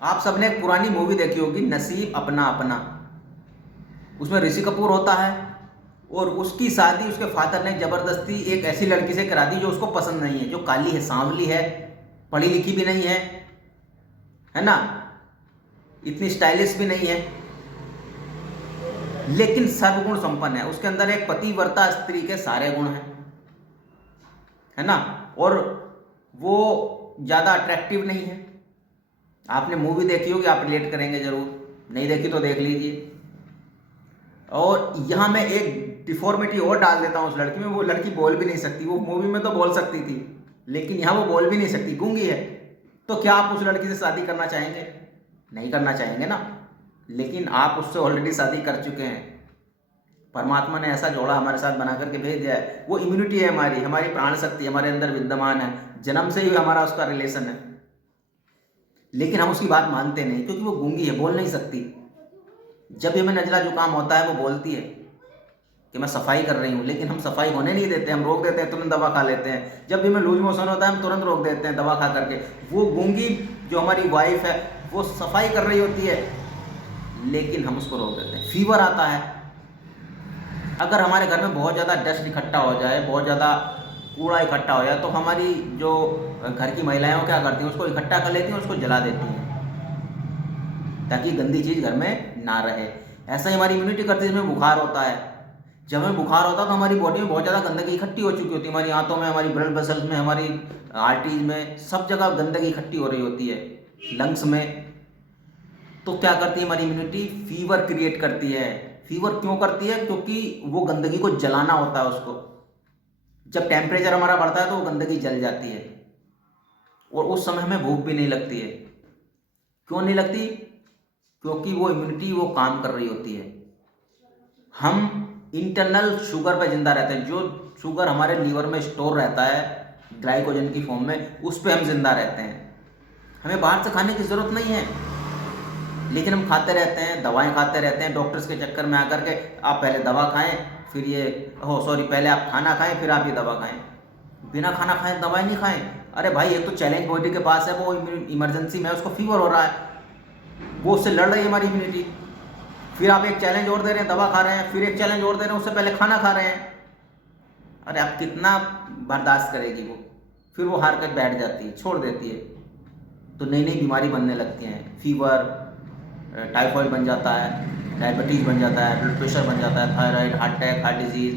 आप सबने एक पुरानी मूवी देखी होगी, नसीब अपना अपना। उसमें ऋषि कपूर होता है और उसकी शादी उसके फादर ने जबरदस्ती एक ऐसी लड़की से करा दी जो उसको पसंद नहीं है, जो काली है, सांवली है, पढ़ी लिखी भी नहीं है ना, इतनी स्टाइलिश भी नहीं है, लेकिन सर्वगुण संपन्न है। उसके अंदर एक पतिव्रता स्त्री के सारे गुण हैं, है ना। और वो ज्यादा अट्रैक्टिव नहीं है। आपने मूवी देखी होगी, आप रिलेट करेंगे जरूर, नहीं देखी तो देख लीजिए। और यहां मैं एक डिफॉर्मिटी और डाल देता हूं उस लड़की में, वो लड़की बोल भी नहीं सकती। वो मूवी में तो बोल सकती थी, लेकिन यहां वो बोल भी नहीं सकती, गूंगी है। तो क्या आप उस लड़की से शादी करना चाहेंगे? नहीं करना चाहेंगे ना। लेकिन आप उससे ऑलरेडी शादी कर चुके हैं। परमात्मा ने ऐसा जोड़ा हमारे साथ बना करके भेज दिया है। वो इम्यूनिटी है हमारी, हमारी प्राण शक्ति हमारे अंदर विद्यमान है, जन्म से ही हमारा उसका रिलेशन है। लेकिन हम उसकी बात मानते नहीं, क्योंकि वो गूंगी है, बोल नहीं सकती। जब भी हमें नजला जुकाम होता है वो बोलती है कि मैं सफाई कर रही हूँ, लेकिन हम सफाई होने नहीं देते, हम रोक देते हैं, तुरंत दवा खा लेते हैं। जब भी हमें लूज मोशन होता है हम तुरंत रोक देते हैं दवा खा करके। वो गूंगी जो हमारी वाइफ है वो सफाई कर रही होती है, लेकिन हम उसको रोक देते हैं। फीवर आता है, अगर हमारे घर में बहुत ज़्यादा डस्ट इकट्ठा हो जाए, बहुत ज़्यादा कूड़ा इकट्ठा हो जाए, तो हमारी जो घर की महिलाएं वो क्या करती हैं, उसको इकट्ठा कर लेती हैं, उसको जला देती हैं, ताकि गंदी चीज़ घर में ना रहे। ऐसा ही हमारी इम्यूनिटी करती है। जिसमें बुखार होता है, जब हमें बुखार होता है तो हमारी बॉडी में बहुत ज़्यादा गंदगी इकट्ठी हो चुकी होती है, हमारी आंतों में, हमारी ब्लड वेसल्स में, हमारी आर्टरीज में, सब जगह गंदगी इकट्ठी हो रही होती है, लंग्स में। तो क्या करती है हमारी इम्यूनिटी? फीवर क्रिएट करती है। फीवर क्यों करती है? क्योंकि वो गंदगी को जलाना होता है उसको। जब टेम्परेचर हमारा बढ़ता है तो वो गंदगी जल जाती है, और उस समय हमें भूख भी नहीं लगती है। क्यों नहीं लगती? क्योंकि वो इम्यूनिटी वो काम कर रही होती है। हम इंटरनल शुगर पे जिंदा रहते हैं। जो शुगर हमारे लीवर में स्टोर रहता है ग्लाइकोजन की फॉर्म में, उस पर हम जिंदा रहते हैं। हमें बाहर से खाने की जरूरत नहीं है, लेकिन हम खाते रहते हैं, दवाएं खाते रहते हैं डॉक्टर्स के चक्कर में आकर के। आप पहले दवा खाएं, फिर ये पहले आप खाना खाएं, फिर आप ये दवा खाएं। बिना खाना खाएं दवाई नहीं खाएं। अरे भाई, ये तो चैलेंज बॉडी के पास है, वो इमरजेंसी में, उसको फीवर हो रहा है, वो उससे लड़ रही है हमारी इम्यूनिटी। फिर आप एक चैलेंज और दे रहे हैं, दवा खा रहे हैं, फिर एक चैलेंज और दे रहे हैं, उससे पहले खाना खा रहे हैं। अरे आप कितना बर्दाश्त करेगी वो? फिर वो हार कर बैठ जाती है, छोड़ देती है। तो नई नई बीमारी बनने लगती हैं। फीवर, टाइफॉइड बन जाता है, डायबिटीज़ बन जाता है, ब्लड प्रेशर बन जाता है, thyroid, heart attack, heart disease,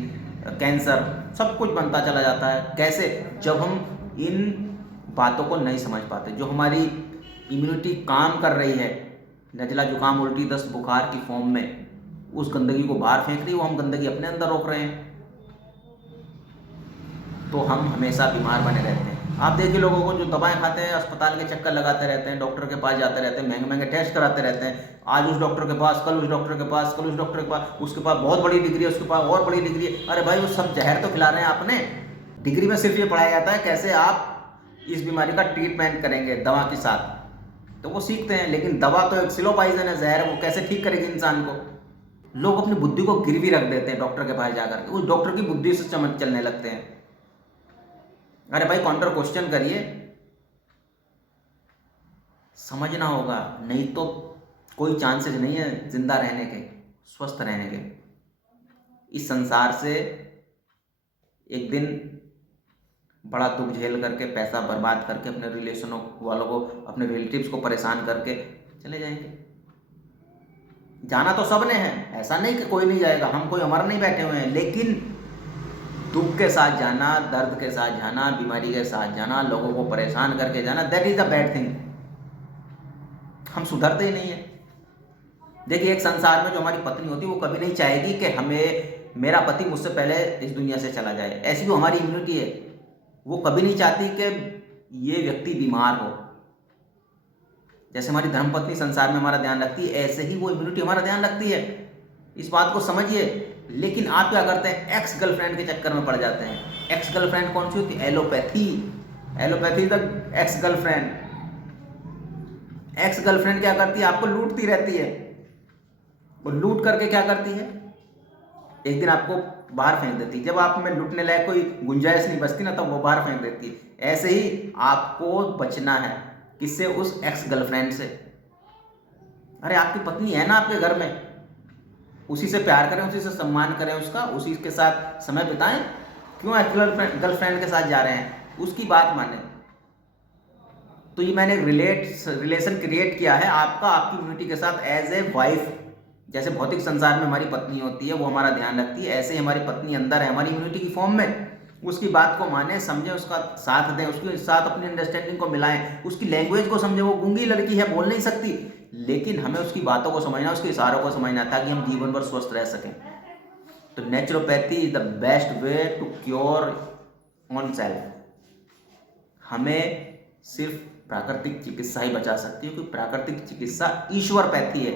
cancer, सब कुछ बनता चला जाता है। कैसे? जब हम इन बातों को नहीं समझ पाते। जो हमारी इम्यूनिटी काम कर रही है, नज़ला जुकाम, उल्टी, दस्त, बुखार की फॉर्म में, उस गंदगी को बाहर फेंक रही है, वो हम गंदगी अपने अंदर रोक रहे हैं। तो हम हमेशा बीमार बने रहते हैं। आप देखिए लोगों को जो दवाएं खाते हैं, अस्पताल के चक्कर लगाते रहते हैं, डॉक्टर के पास जाते रहते हैं, महंगे महंगे टेस्ट कराते रहते हैं। आज उस डॉक्टर के पास, कल उस डॉक्टर के पास, कल उस डॉक्टर के पास, उसके पास बहुत बड़ी डिग्री है, उसके पास और बड़ी डिग्री है। अरे भाई, वो सब जहर तो खिला रहे हैं आपने। डिग्री में सिर्फ ये पढ़ाया जाता है कैसे आप इस बीमारी का ट्रीटमेंट करेंगे दवा के साथ, तो वो सीखते हैं। लेकिन दवा तो एक स्लो पॉइजन है, जहर, वो कैसे ठीक करेगी इंसान को? लोग अपनी बुद्धि को गिरवी रख देते हैं डॉक्टर के पास जाकर के, उस डॉक्टर की बुद्धि से चमक चलने लगते हैं। अरे भाई, काउंटर क्वेश्चन करिए, समझना होगा, नहीं तो कोई चांसेस नहीं है जिंदा रहने के, स्वस्थ रहने के। इस संसार से एक दिन बड़ा दुख झेल करके, पैसा बर्बाद करके, अपने रिलेशनों वालों को, अपने रिलेटिव्स को परेशान करके चले जाएंगे। जाना तो सबने है, ऐसा नहीं कि कोई नहीं जाएगा, हम कोई अमर नहीं बैठे हुए हैं। लेकिन दुख के साथ जाना, दर्द के साथ जाना, बीमारी के साथ जाना, लोगों को परेशान करके जाना, that is the bad thing. हम सुधरते ही नहीं है। देखिए, एक संसार में जो हमारी पत्नी होती है वो कभी नहीं चाहेगी कि हमें, मेरा पति मुझसे पहले इस दुनिया से चला जाए। ऐसी जो हमारी इम्यूनिटी है, वो कभी नहीं चाहती कि ये व्यक्ति बीमार हो। जैसे हमारी धर्मपत्नी संसार में हमारा ध्यान रखती है, ऐसे ही वो इम्यूनिटी हमारा ध्यान रखती है। इस बात को समझिए। लेकिन आप क्या करते हैं? एक्स गर्लफ्रेंड के चक्कर में पड़ जाते हैं। एक्स गर्लफ्रेंड कौन सी होती है? Allopathy. Allopathy the ex girlfriend. Ex girlfriend क्या करती है? आपको लूटती रहती है। वो लूट करके क्या करती है? एक दिन आपको बाहर फेंक देती है। जब आप में लूटने लायक कोई गुंजाइश नहीं बचती ना, तो वो बाहर फेंक देती है। ऐसे ही आपको बचना है। किससे? उस एक्स गर्लफ्रेंड से। अरे आपकी पत्नी है ना आपके घर में, उसी से प्यार करें, उसी से सम्मान करें उसका, उसी के साथ समय बिताएं। क्यों गर्लफ्रेंड के साथ जा रहे हैं, उसकी बात माने। तो ये मैंने रिलेशन क्रिएट किया है आपका आपकी इम्यूनिटी के साथ एज ए वाइफ। जैसे भौतिक संसार में हमारी पत्नी होती है, वो हमारा ध्यान रखती है, ऐसे ही हमारी पत्नी अंदर है हमारी इम्यूनिटी की फॉर्म में। उसकी बात को माने, समझें, उसका साथ दें, उसके साथ अपनी अंडरस्टैंडिंग को मिलाएं, उसकी लैंग्वेज को समझें। वो गूंगी लड़की है, बोल नहीं सकती, लेकिन हमें उसकी बातों को समझना, उसके इशारों को समझना, ताकि हम जीवन भर स्वस्थ रह सकें। तो naturopathy is the best way to cure on self. हमें सिर्फ प्राकृतिक चिकित्सा ही बचा सकती है, क्योंकि प्राकृतिक चिकित्सा ईश्वर पैथी है।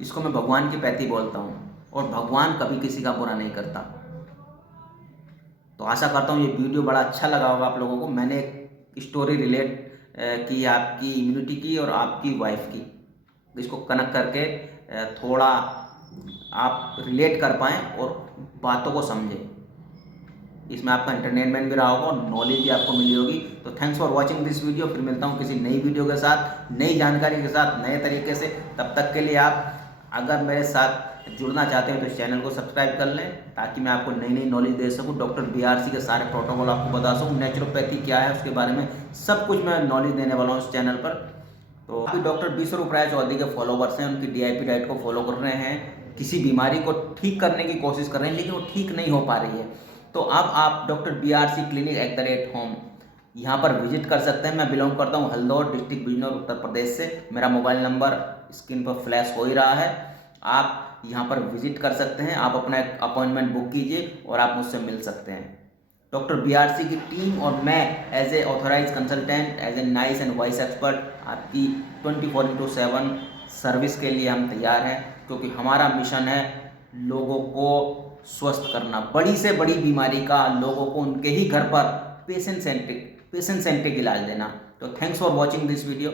इसको मैं भगवान की पैथी बोलता हूँ, और भगवान कभी किसी का बुरा नहीं करता। तो आशा करता हूँ ये वीडियो बड़ा अच्छा लगा होगा आप लोगों को। मैंने एक स्टोरी रिलेट की आपकी इम्यूनिटी की और आपकी वाइफ की, इसको कनेक्ट करके थोड़ा आप रिलेट कर पाएँ और बातों को समझें। इसमें आपका एंटरटेनमेंट भी रहा होगा और नॉलेज भी आपको मिली होगी। तो thanks for watching this video. फिर मिलता हूँ किसी नई वीडियो के साथ, नई जानकारी के साथ, नए तरीके से। तब तक के लिए आप अगर मेरे साथ जुड़ना चाहते हैं तो इस चैनल को सब्सक्राइब कर लें, ताकि मैं आपको नई नई नॉलेज दे सकूं। डॉक्टर BRC के सारे प्रोटोकॉल आपको बता सकूं, नेचुरोपैथी क्या है उसके बारे में सब कुछ मैं नॉलेज देने वाला हूँ इस चैनल पर। तो अभी डॉक्टर विश्वरूप राय चौधरी के फॉलोवर्स हैं, उनकी DIP डाइट को फॉलो कर रहे हैं, किसी बीमारी को ठीक करने की कोशिश कर रहे हैं, लेकिन वो ठीक नहीं हो पा रही है। तो अब आप डॉक्टर BRC क्लिनिक @home यहाँ पर विजिट कर सकते हैं। मैं बिलोंग करता हूँ हल्दौर डिस्ट्रिक्ट, बिजनौर, उत्तर प्रदेश से। मेरा मोबाइल नंबर स्क्रीन पर फ्लैश हो ही रहा है। आप यहाँ पर विजिट कर सकते हैं, आप अपना एक अपॉइंटमेंट बुक कीजिए और आप मुझसे मिल सकते हैं। डॉक्टर BRC की टीम और मैं as a authorise consultant, as a nice and voice expert आपकी 24/7 सर्विस के लिए हम तैयार हैं, क्योंकि हमारा मिशन है लोगों को स्वस्थ करना, बड़ी से बड़ी बीमारी का लोगों को उनके ही घर पर पेशेंट सेंट्रिक इलाज देना। तो thanks for watching this video.